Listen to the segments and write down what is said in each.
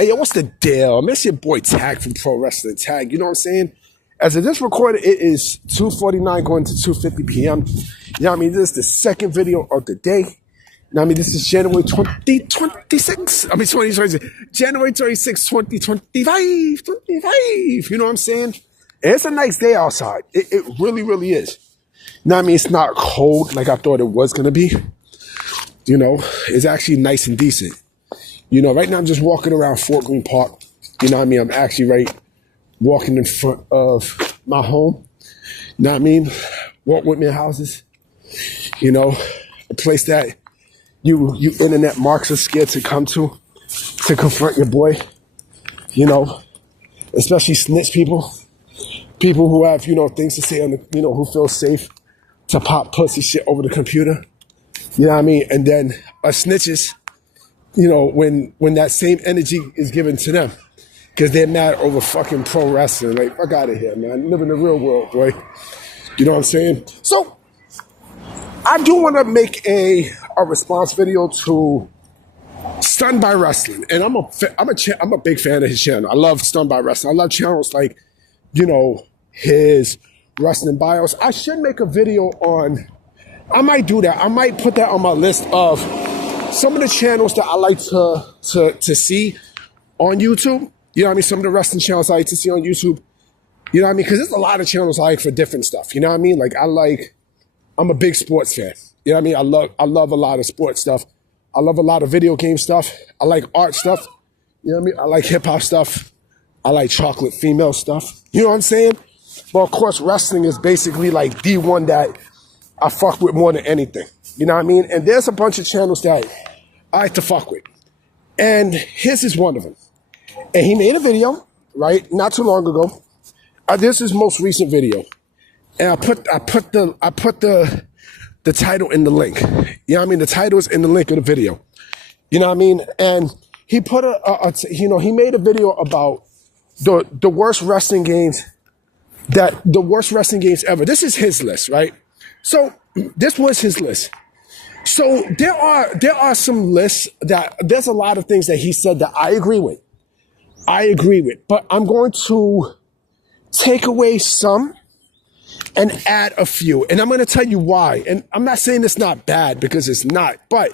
Hey, yo, what's the deal? Miss your boy Tag from Pro Wrestling Tag. You know what I'm saying? As of this recording, it is 2:49 going to 2:50 p.m. You know what I mean? This is the second video of the day. You know what I mean? This is January 2026. I mean, 2026. January 26, 2025. 25. You know what I'm saying? And it's a nice day outside. It really, really is. You know what I mean? It's not cold like I thought it was going to be. You know, it's actually nice and decent. You know, right now I'm just walking around Fort Greene Park. You know what I mean? I'm actually walking in front of my home. You know what I mean? Walt Whitman houses. You know, a place that you internet marks are scared to come to confront your boy. You know, especially snitch people. People who have, you know, things to say on the, you know, who feel safe to pop pussy shit over the computer. You know what I mean? And then snitches, you know, when that same energy is given to them. Because they're mad over fucking pro wrestling. Like, fuck out of here, man. Live in the real world, boy. You know what I'm saying? So, I do want to make a response video to Stunned by Wrestling. And I'm a big fan of his channel. I love Stunned by Wrestling. I love channels like, you know, his wrestling bios. I should make a video on, I might do that. I might put that on my list of some of the channels that I like to see on YouTube. You know what I mean? Some of the wrestling channels I like to see on YouTube. You know what I mean? Because there's a lot of channels I like for different stuff. You know what I mean? Like, I'm a big sports fan. You know what I mean? I love a lot of sports stuff. I love a lot of video game stuff. I like art stuff. You know what I mean? I like hip hop stuff. I like chocolate female stuff. You know what I'm saying? But of course, wrestling is basically like the one that I fuck with more than anything. You know what I mean? And there's a bunch of channels that I like to fuck with. And his is one of them. And he made a video, right, not too long ago. This is his most recent video. And I put the title in the link. You know what I mean? The title is in the link of the video. You know what I mean? And he put he made a video about the worst wrestling games ever. This is his list, right? So this was his list. So there are some lists that there's a lot of things that he said that I agree with. But I'm going to take away some and add a few. And I'm going to tell you why. And I'm not saying it's not bad, because it's not, but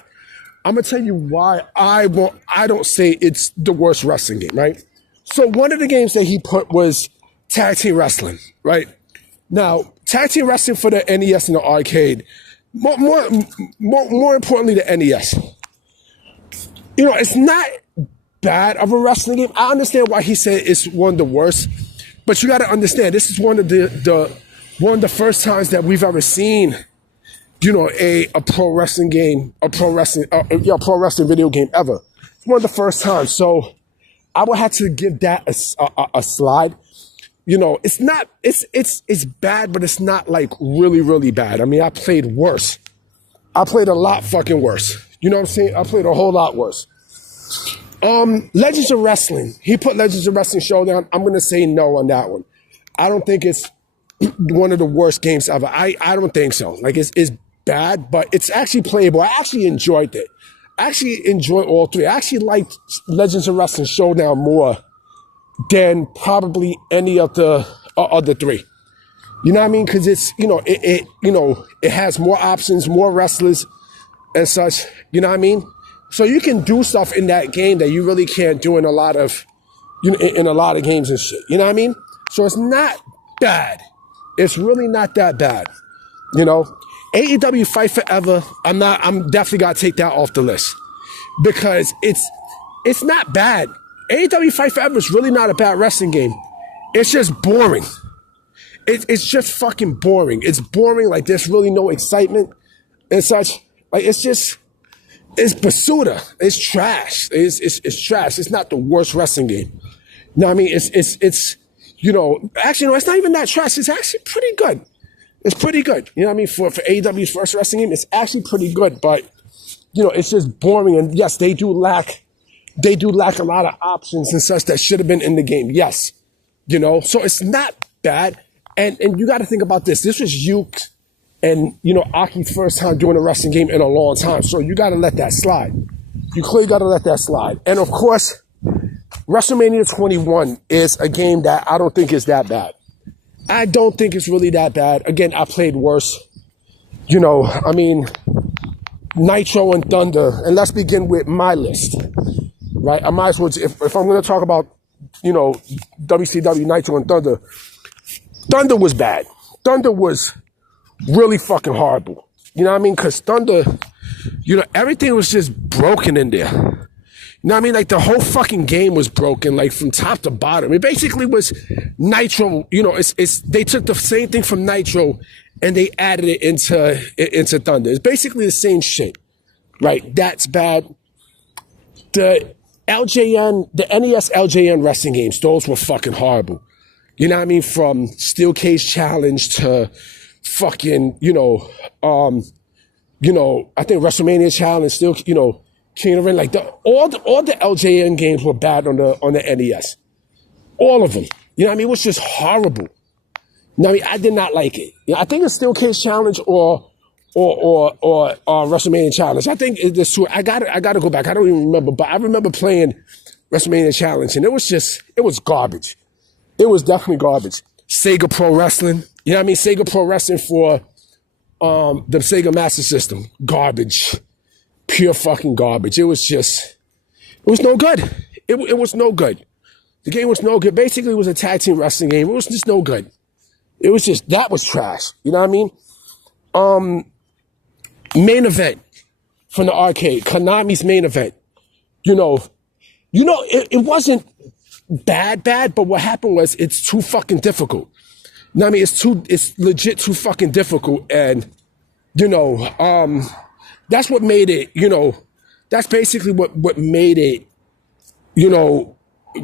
I'm going to tell you why I don't say it's the worst wrestling game, right? So one of the games that he put was tag team wrestling, right? Now, tag team wrestling for the NES and the arcade, more importantly, the NES. You know, it's not bad of a wrestling game. I understand why he said it's one of the worst, but you got to understand, this is one of the first times that we've ever seen, you know, a pro wrestling game, a pro wrestling video game ever. It's one of the first times. So I would have to give that a slide. You know, it's not, it's bad, but it's not like really, really bad. I mean, I played worse. I played a lot fucking worse. You know what I'm saying? I played a whole lot worse. Legends of Wrestling. He put Legends of Wrestling Showdown. I'm going to say no on that one. I don't think it's one of the worst games ever. I don't think so. Like, it's bad, but it's actually playable. I actually enjoyed it. I actually enjoyed all three. I actually liked Legends of Wrestling Showdown more than probably any of the other three. You know what I mean? Because it's, you know, it has more options, more wrestlers and such. You know what I mean? So you can do stuff in that game that you really can't do in a lot of, you know, in a lot of games and shit. You know what I mean? So it's not bad. It's really not that bad. You know, AEW Fight Forever. I'm definitely gotta take that off the list, because it's not bad. AEW Fight Forever is really not a bad wrestling game. It's just boring. It's just fucking boring. It's boring. Like, there's really no excitement and such. Like, it's basuda. It's trash. It's trash. It's not the worst wrestling game. You know what I mean? It's you know, actually, no, it's not even that trash. It's actually pretty good. It's pretty good. You know what I mean? For AEW's first wrestling game, it's actually pretty good. But, you know, it's just boring. And yes, they do lack a lot of options and such that should have been in the game. Yes. You know, so it's not bad. And you got to think about this. This was Yuke and, you know, Aki's first time doing a wrestling game in a long time. So you got to let that slide. You clearly got to let that slide. And of course, WrestleMania 21 is a game that I don't think is that bad. I don't think it's really that bad. Again, I played worse. You know, I mean, Nitro and Thunder, and let's begin with my list, right? I might as well, if I'm going to talk about, you know, WCW, Nitro, and Thunder, Thunder was bad. Thunder was really fucking horrible. You know what I mean? Because Thunder, you know, everything was just broken in there. You know what I mean? Like, the whole fucking game was broken, like, from top to bottom. It basically was Nitro, you know, they took the same thing from Nitro and they added it into Thunder. It's basically the same shit, right? That's bad. The LJN, the NES LJN wrestling games, those were fucking horrible. You know what I mean? From Steel Cage Challenge to fucking, I think WrestleMania Challenge, still, you know, King of the Ring, like all the LJN games were bad on the NES. All of them. You know what I mean? It was just horrible. No, I mean, I did not like it. You know, I think it's Steel Cage Challenge or WrestleMania Challenge. I think it's two. I gotta go back. I don't even remember, but I remember playing WrestleMania Challenge, and it was garbage. It was definitely garbage. Sega Pro Wrestling. You know what I mean? Sega Pro Wrestling for the Sega Master System. Garbage. Pure fucking garbage. It was no good. It was no good. The game was no good. Basically, it was a tag team wrestling game. It was just no good. It was just, that was trash. You know what I mean? Main event from the arcade. Konami's main event. It wasn't bad, but what happened was it's too fucking difficult. You know what I mean? It's legit too fucking difficult. And, that's what made it, that's basically what made it,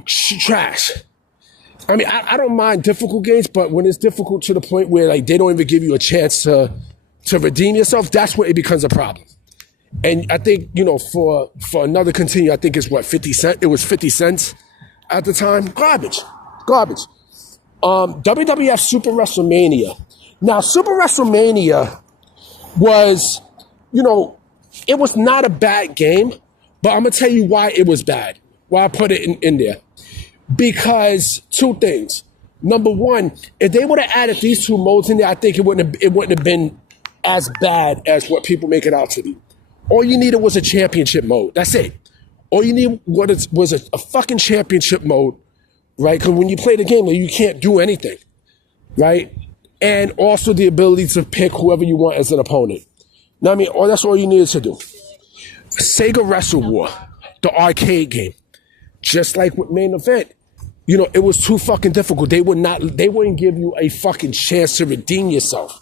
trash. I mean, I don't mind difficult games, but when it's difficult to the point where, like, they don't even give you a chance to redeem yourself, that's where it becomes a problem. And I think, for another continue, I think it's 50 cents. It was 50 cents at the time. Garbage. WWF Super WrestleMania. Now, Super WrestleMania was, it was not a bad game, but I'm going to tell you why it was bad, why I put it in there. Because two things. Number one, if they would have added these two modes in there, I think it wouldn't have been as bad as what people make it out to be. All you needed was a championship mode. That's it. All you need was a fucking championship mode, right? Because when you play the game, you can't do anything, right? And also the ability to pick whoever you want as an opponent. Now, I mean, that's all you needed to do. Sega Wrestle War, the arcade game, just like with main event, it was too fucking difficult. They wouldn't give you a fucking chance to redeem yourself.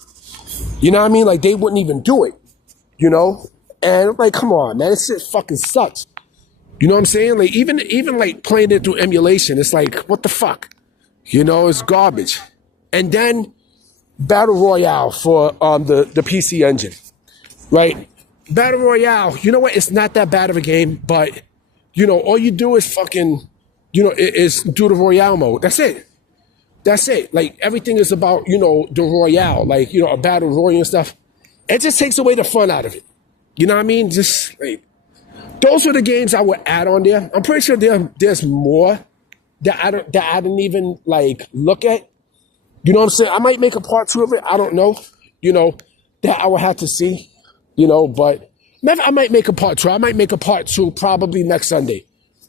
You know what I mean? Like, they wouldn't even do it, And like, come on, man, this shit fucking sucks. You know what I'm saying? Like, even like playing it through emulation, it's like, what the fuck? It's garbage. And then Battle Royale for the PC Engine, right? Battle Royale, you know what? It's not that bad of a game, but all you do is fucking, is do the Royale mode. That's it. Like, everything is about, the Royale, like, a battle royal and stuff. It just takes away the fun out of it. You know what I mean? Just, like, those are the games I would add on there. I'm pretty sure there's more that I didn't even, like, look at. You know what I'm saying? I might make a part 2 of it. I don't know. That I would have to see. But maybe I might make a part 2. I might make a part 2 probably next Sunday.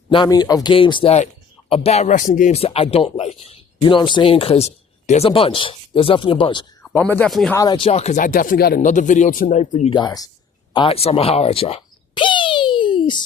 Now, I mean, of games that are bad wrestling games that I don't like. You know what I'm saying? Because there's a bunch. There's definitely a bunch. But I'm going to definitely holler at y'all because I definitely got another video tonight for you guys. All right, so I'm going to holler at y'all. Peace!